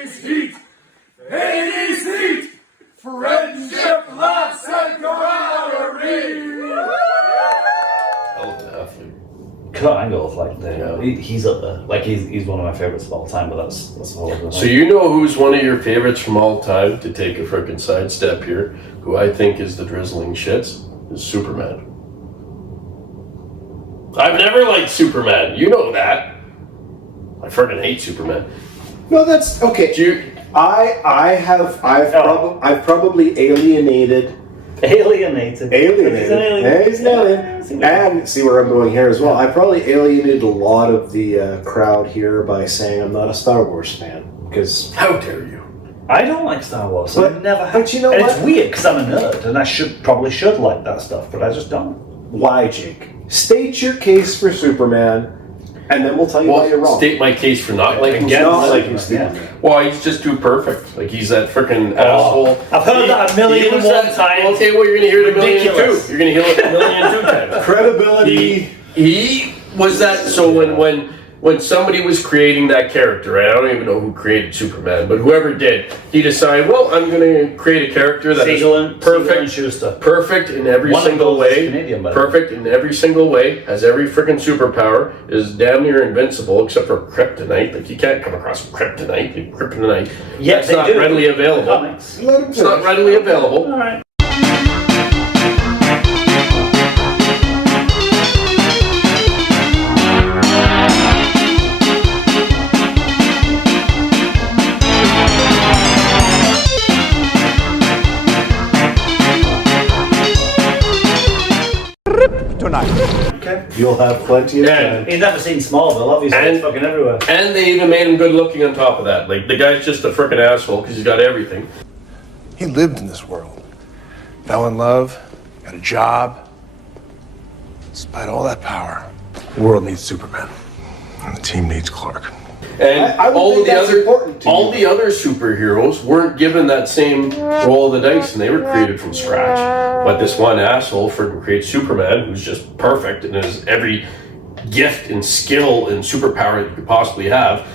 80s heat, 80s heat, friendship, laughs, and camaraderie. Oh, definitely. Kurt Angle's he's up there. Like he's one of my favorites of all time. But that's a whole other So you know who's one of your favorites from all time, to take a frickin' sidestep here, who I think is the drizzling shits, is Superman. I've never liked Superman. You know that. I frickin' hate Superman. No, that's okay. I've probably alienated. Alienated. Yeah, he's an alien. And see where I'm going here as well. I probably alienated a lot of the crowd here by saying I'm not a Star Wars fan. Because how dare you? I don't like Star Wars. But, I never have. But you know and what? It's weird because I'm a nerd and I probably should like that stuff, but I just don't. Why, Jake? State your case for Superman, and then we'll tell you why you're wrong. State my case for not liking Superman. Well, he's just too perfect. Like, he's that frickin' asshole. I've heard that a million and one times. Okay, well, you're gonna hear it a million and two. You're gonna hear it a million and two times. Credibility. He was that. So when somebody was creating that character, right? I don't even know who created Superman, but whoever did, he decided, well, I'm going to create a character that is perfect in every single way, perfect in every single way, has every freaking superpower, is damn near invincible except for kryptonite. Like, you can't come across kryptonite. Yeah, that's not readily available. It's not readily available. All right. Tonight. Okay. You'll have plenty of time. He's never seen Smallville, obviously. It's fucking everywhere. And they even made him good looking on top of that. Like, the guy's just a frickin' asshole because he's got everything. He lived in this world. Fell in love, got a job. Despite all that power, the world needs Superman. And the team needs Clark. And all the other superheroes weren't given that same roll of the dice, and they were created from scratch. But this one asshole freaking creates Superman, who's just perfect and has every gift and skill and superpower that you could possibly have.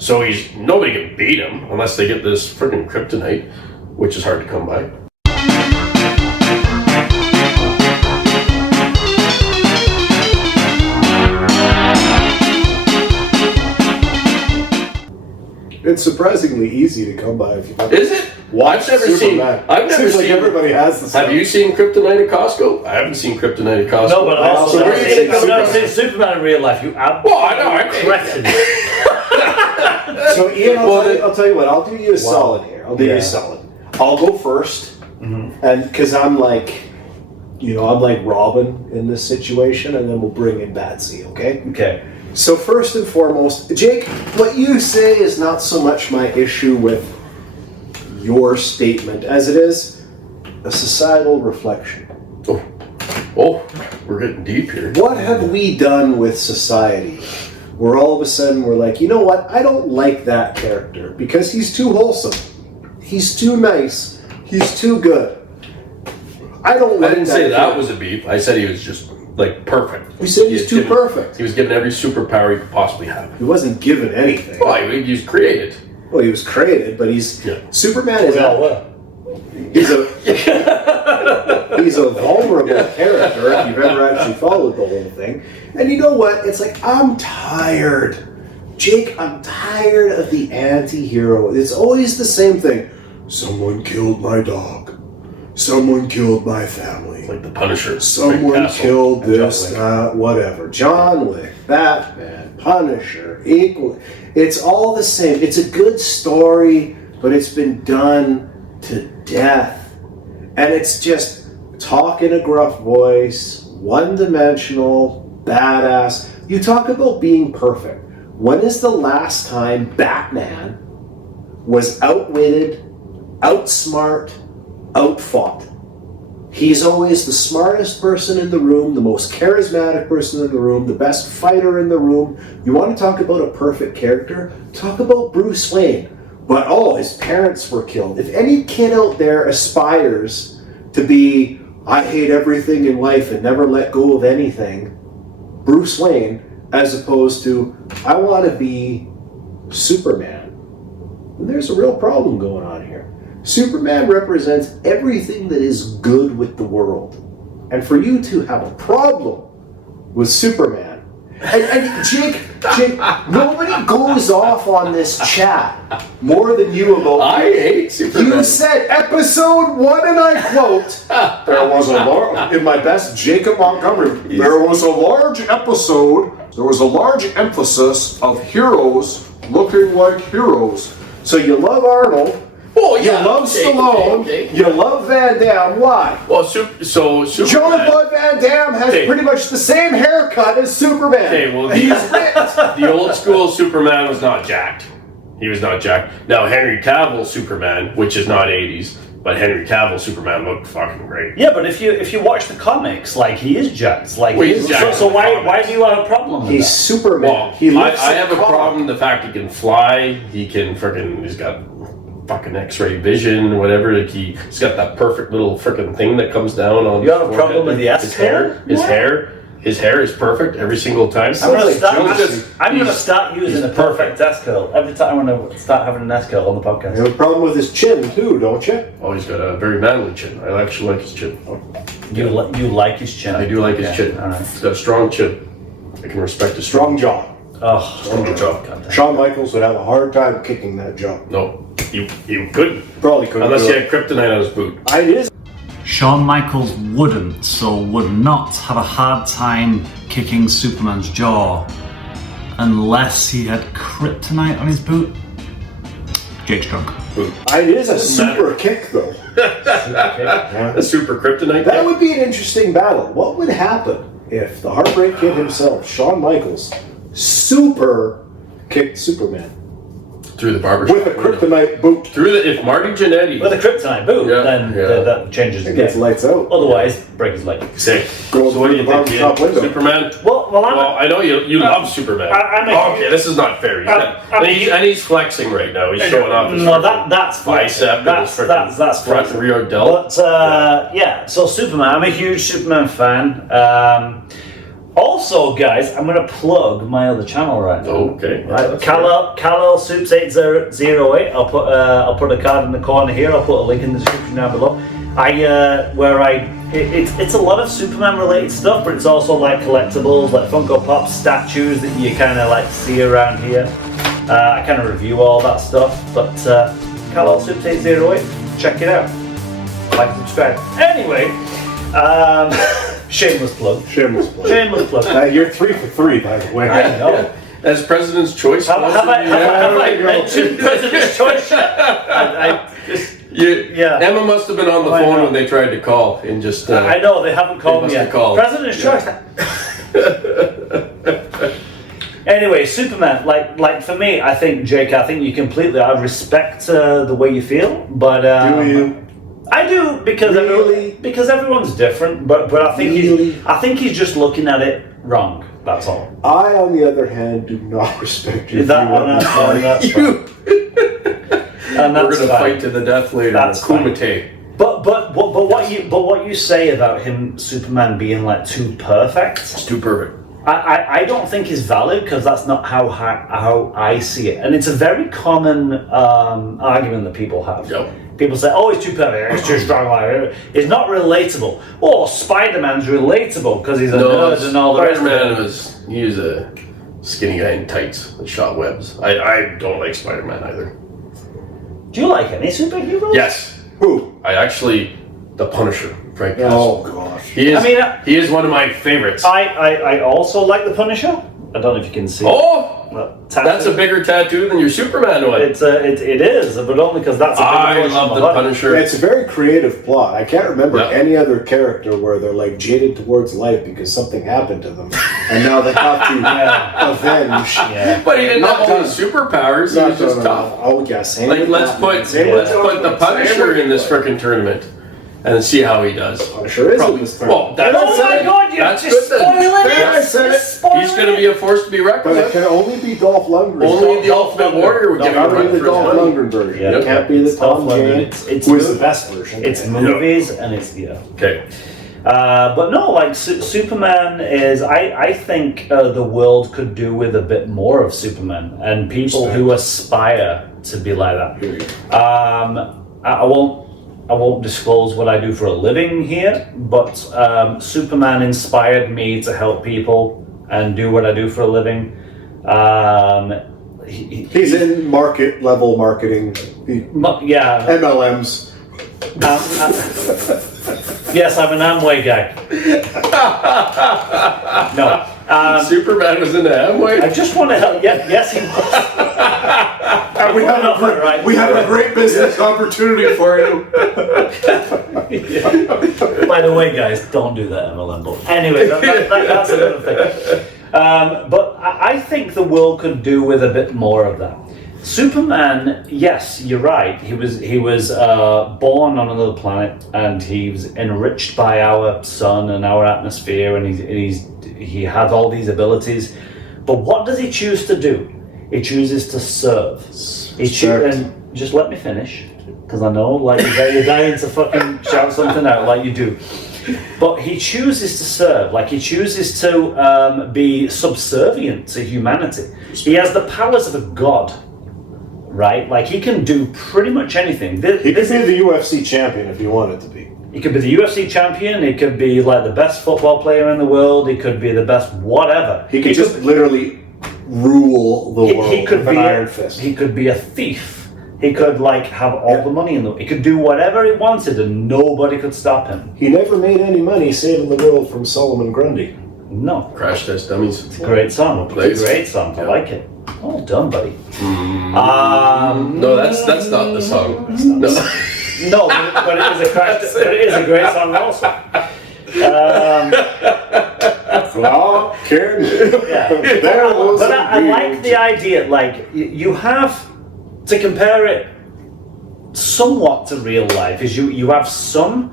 So nobody can beat him unless they get this freaking kryptonite, which is hard to come by. It's surprisingly easy to come by if you. Is it? Watch Superman. I've never seen. Like everybody has the stuff. Have you seen kryptonite at Costco? I haven't seen kryptonite at Costco. No, but I also I've never seen Superman in real life. You absolutely cretin. So Ian, I'll tell you what. I'll do you a solid here. I'll do you a solid. I'll go first, and because I'm like Robin in this situation, and then we'll bring in Batsy. Okay. Okay. So first and foremost, Jake, what you say is not so much my issue with your statement as it is a societal reflection. Oh, we're getting deep here. What have we done with society where all of a sudden we're like, you know what, I don't like that character because he's too wholesome, he's too nice, he's too good. I didn't say that was a beef. I said he was just like perfect. You said he's too perfect. He was given every superpower he could possibly have. He wasn't given anything. Well, he was created. Well, he was created, but Superman is he's a vulnerable character if you've ever actually followed the whole thing. And you know what? It's like, I'm tired. Jake, I'm tired of the anti-hero. It's always the same thing. Someone killed my dog. Someone killed my family. Like the Punisher. Someone killed this, whatever. John Wick, Batman, Punisher, equal. It's all the same. It's a good story, but it's been done to death. And it's just talk in a gruff voice, one-dimensional, badass. You talk about being perfect. When is the last time Batman was outwitted, outsmart, outfought? He's always the smartest person in the room, the most charismatic person in the room, the best fighter in the room. You want to talk about a perfect character? Talk about Bruce Wayne. But his parents were killed. If any kid out there aspires to be I hate everything in life and never let go of anything, Bruce Wayne, as opposed to, I want to be Superman. And there's a real problem going on here. Superman represents everything that is good with the world. And for you to have a problem with Superman, and Jake, nobody goes off on this chat more than you about. I hate Superman. You said episode 1, and I quote, there was a large, in my best Jacob Montgomery, there was a large episode, there was a large emphasis of heroes looking like heroes. So you love Arnold, Oh, yeah. you love Stallone, you love Van Damme. Why? Well, Superman. Jean-Claude Van Damme has pretty much the same haircut as Superman. Okay, well, He's ripped. the old school Superman was not jacked. He was not jacked. Now, Henry Cavill Superman, which is not 80s, but Henry Cavill Superman looked fucking great. Yeah, but if you watch the comics, like he is jacked. Like Well, he's jacked so in the why comics. do you have a problem with He's that? Superman. Well, He looks I have a calm. problem with the fact he can fly. He can he's got fucking X-ray vision, whatever. Like he's got that perfect little freaking thing that comes down on. You have a his problem forehead. with the S code? His hair is perfect every single time. I'm gonna He's just- start using a perfect S curl every time I'm gonna start having an S curl on the podcast. You have a problem with his chin too, don't you? Oh, he's got a very manly chin. I actually like his chin. You like his chin? I do like his chin. All right. He's got a strong chin. I can respect his Strong jaw. Oh, strong jaw. Shawn Michaels would have a hard time kicking that jaw. No, he couldn't. Probably couldn't. Unless do he it. had kryptonite on his boot. It is. Shawn Michaels would not have a hard time kicking Superman's jaw unless he had kryptonite on his boot. Jake's drunk. It is a super kick though. A super kryptonite. That would be an interesting battle. What would happen if the Heartbreak Kid himself, Shawn Michaels, super kicked Superman through the barbershop with a kryptonite boot? If Marty Jannetty with a kryptonite boot, Yeah, then yeah. that changes the It gets game. lights out. Otherwise, break his leg. say, Go so what do you through the think? barbershop window. Superman? Well, I know you love Superman. I'm a- Okay, this is not fair. And he's flexing right now. He's showing off his No, freaking that's bicep and That's his freaking that's front flexing. rear delt. But yeah, so Superman. I'm a huge Superman fan. Also, guys, I'm going to plug my other channel right now. Okay. Right, Kal-El Soups 808. I'll put a card in the corner here. I'll put a link in the description down below. It's a lot of Superman related stuff, but it's also like collectibles, like Funko Pop statues that you kind of like see around here. I kind of review all that stuff. But Kal-El Soups 808, check it out. Like and subscribe. Anyway. Shameless plug. Shameless plug. Shameless plug. You're 3 for 3, by the way. I know. As President's Choice. Have I go. mentioned President's Choice? Emma must have been on the I phone know. when they tried to call and just. I know they haven't called They me must yet. have called. President's Choice. Anyway, Superman. Like for me, I think Jake. I think you completely. I respect the way you feel, but Do you? I do because Really? because everyone's different. But I think Really? he's just looking at it wrong. That's all. I, on the other hand, do not respect you. That's fine. And We're that's gonna fine. fight to the death later. That's fine. Kumite. But what you say about him, Superman being like too perfect, It's too perfect. I don't think is valid because that's not how I see it, and it's a very common argument that people have. Yep. People say, "Oh, he's too perfect. He's too strong." It's not relatable. Oh, Spider-Man's relatable because he's a nerd and all the rest of it. He was a skinny guy in tights that shot webs. I don't like Spider-Man either. Do you like any superheroes? Yes. Who? The Punisher, Frank Oh, Castle. gosh. He is one of my favorites. I also like the Punisher. I don't know if you can see. That's a bigger tattoo than your Superman one. It is, but only because that's. I love the Punisher. It's a very creative plot. I can't remember Yeah. any other character where they're like jaded towards life because something happened to them, and now they have to avenge. Yeah. But he didn't Not have all the done. superpowers. He was just tough. Oh yes. Like let's put the Punisher in this frickin' tournament and see how he does. Punisher is in this Well, tournament. that's Oh my God! You're that's just good then. spoiling it. Yeah, I said You're it. spoiling He's going to it. be a force to be reckoned But it with. can only be Dolph Lundgren. Only the Ultimate Warrior would give him a Gotta run be the for Dolph his money. Lundgren version. Yeah. It can't be the It's Dolph Tom Lundgren. Jane, It's who is mo- the best version. It's movies and it's Okay. But no, like Superman is. I think the world could do with a bit more of Superman and people who aspire to be like that. I won't disclose what I do for a living here, but Superman inspired me to help people and do what I do for a living. He's in market level marketing. Yeah. MLMs. Yes, I'm an Amway guy. No. Superman was in the Amway? I just want to help. Yes, he was. We have a great business opportunity for you. By the way, guys, don't do that MLM bullshit. Anyway, that's another thing. But I think the world could do with a bit more of that. Superman, yes, you're right. He was born on another planet, and he was enriched by our sun and our atmosphere, and he has all these abilities. But what does he choose to do? He chooses to serve. And just let me finish, because I know, like, you're dying to fucking shout something out, like you do. But he chooses to serve, like he chooses to be subservient to humanity. He has the powers of a god. Right? Like, he can do pretty much anything. He could be the UFC champion if he wanted to be. He could be the UFC champion, he could be like the best football player in the world, he could be the best whatever. He could just literally rule the world with an iron fist. He could be a thief. He could, like, have all the money in the world. He could do whatever he wanted and nobody could stop him. He never made any money saving the world from Solomon Grundy. No. Crash Test Dummies. It's a great song. It's a great song. I like it. Well done, buddy. No, that's not the song. No. No, but it is a crash. But it is a great song also. But I like the idea. Like, you have to compare it somewhat to real life. Is you have some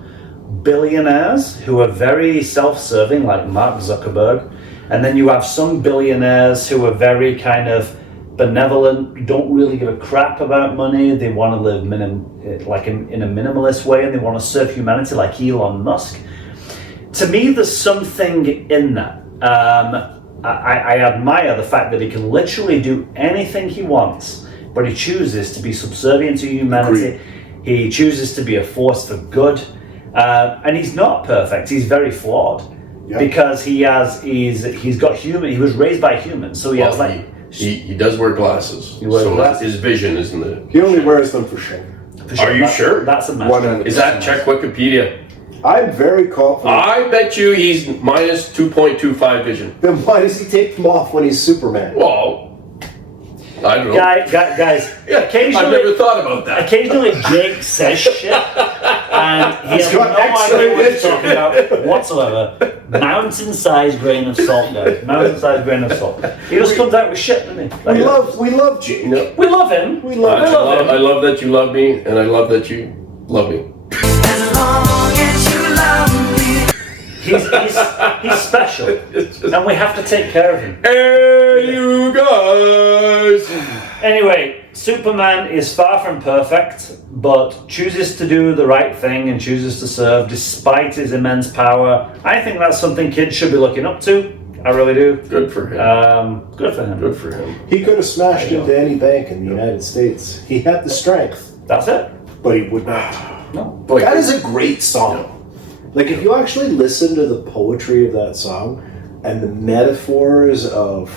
billionaires who are very self-serving, like Mark Zuckerberg, and then you have some billionaires who are very kind of benevolent, don't really give a crap about money. They want to live in a minimalist way, and they want to serve humanity, like Elon Musk. To me, there's something in that. I admire the fact that he can literally do anything he wants, but he chooses to be subservient to humanity. He chooses to be a force for good, and he's not perfect. He's very flawed because he's got human. He was raised by humans, so he has like. He does wear glasses. He wears glasses. His vision isn't the. He only wears them for shame. Are you sure? That's a matter. Is that check Wikipedia? I'm very confident. I bet you he's minus 2.25 vision. Then why does he take them off when he's Superman? Well, I don't know. Guys, occasionally, I've never thought about that. Occasionally Jake says shit, and he has no idea what he's talking about whatsoever. Mountain-sized grain of salt, guys. Mountain-sized grain of salt. He just comes out with shit, doesn't he? We love Jake. No. We love him. We love him. I love that you love me, and I love that you love me. As long as you love me. He's special, and we have to take care of him. Hey, you guys! Anyway, Superman is far from perfect, but chooses to do the right thing and chooses to serve despite his immense power. I think that's something kids should be looking up to. I really do. Good for him. Good for him. Good for him. He could have smashed into any bank in the United States. He had the strength, That's it. but he would not. No. That is a great song. Like, if you actually listen to the poetry of that song and the metaphors of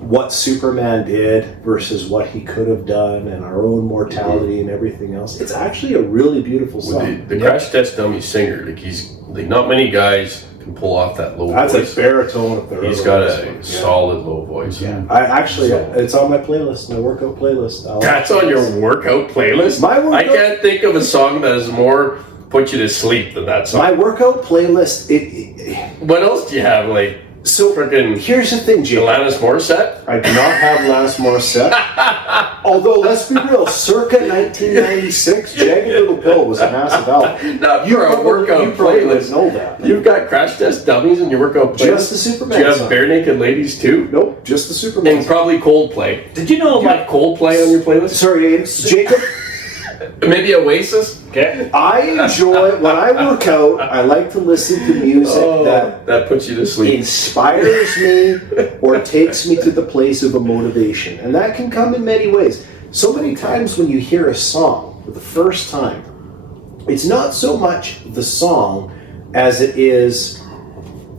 what Superman did versus what he could have done and our own mortality and everything else, it's actually a really beautiful song. The Crash Test Dummy singer, not many guys can pull off that low That's voice. a baritone of the He's got a solid low voice. Yeah. It's on my playlist, my workout playlist. That's on your workout playlist? My workout- I can't think of a song that is more put you to sleep than that song. My workout playlist, What else do you have? Like, so freaking here's the thing, Jake. Alanis Morissette? I do not have Alanis Morissette. Although, let's be real, circa 1996, Jagged Little Pill was a massive album. Not for a workout you probably playlist. know that. You've got Crash Test Dummies in your workout playlist? Just the Superman Do you have song. Bare Naked Ladies too? Nope, just the Superman And song. probably Coldplay. Did you know, Do you have Coldplay on your playlist? Sorry, Jacob. Maybe Oasis. Okay. I enjoy when I work out. I like to listen to music That puts you to sleep. inspires me or takes me to the place of a motivation, and that can come in many ways. So many times when you hear a song for the first time, it's not so much the song as it is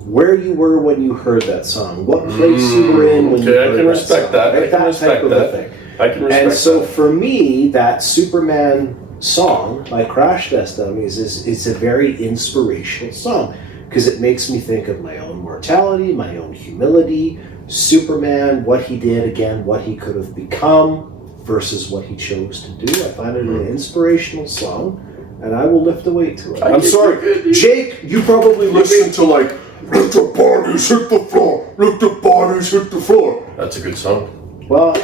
where you were when you heard that song, what place you were in when you heard that song. I can respect that. Right? I can respect type of that. a thing. I can respect And so that. for me, that Superman song by Crash Test Dummies is a very inspirational song because it makes me think of my own mortality, my own humility, Superman, what he did again, what he could have become versus what he chose to do. I find it an inspirational song, and I will lift the weight to it. I'm sorry, Jake, you probably listen to like, let the bodies hit the floor, let the bodies hit the floor. That's a good song. Well,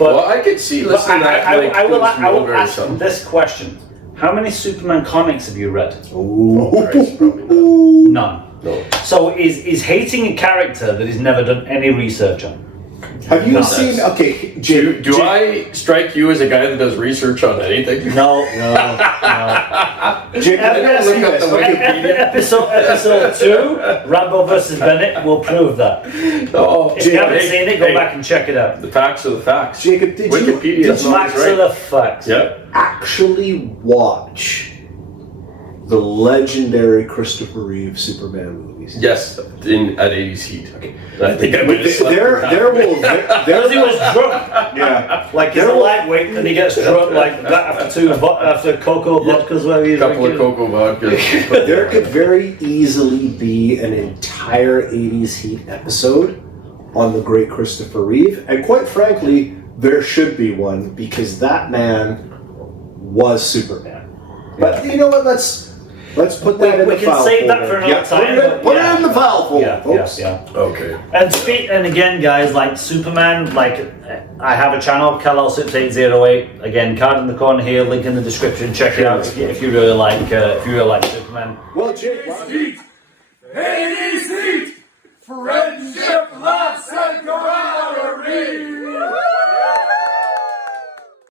Well, I could see listening to that. I will Mulberry ask song. this question. How many Superman comics have you read? Christ, probably not. None. No. So is hating a character that he's never done any research on? have you No. seen? Okay, Jake. Do I strike you as a guy that does research on anything? No. Jake, I don't look up the Wikipedia. Episode 2, Rambo versus Bennett, will prove that. Oh, If you haven't seen it, go back and check it out. The facts are the facts. Jacob, did Wikipedia you is not Facts are right. the facts. Yep. actually watch the legendary Christopher Reeve Superman movies? Yes, at 80s heat. Okay. I think I might have slept There Because he was drunk. yeah. Like he's a lightweight and he gets drunk like that after cocoa vodkas where he's a couple of drinking. cocoa vodkas. There could very easily be an entire 80s Heat episode on the great Christopher Reeve, and quite frankly, there should be one because that man was Superman. But you know what? Let's put that in We the can file save that folder. for another time. Put it in the file folder, folks. Yeah. Okay. And again, guys, like Superman, like I have a channel, Kal-El68008. Again, card in the corner here, link in the description. Check it out if you really like Superman. Well, Jake, Hey,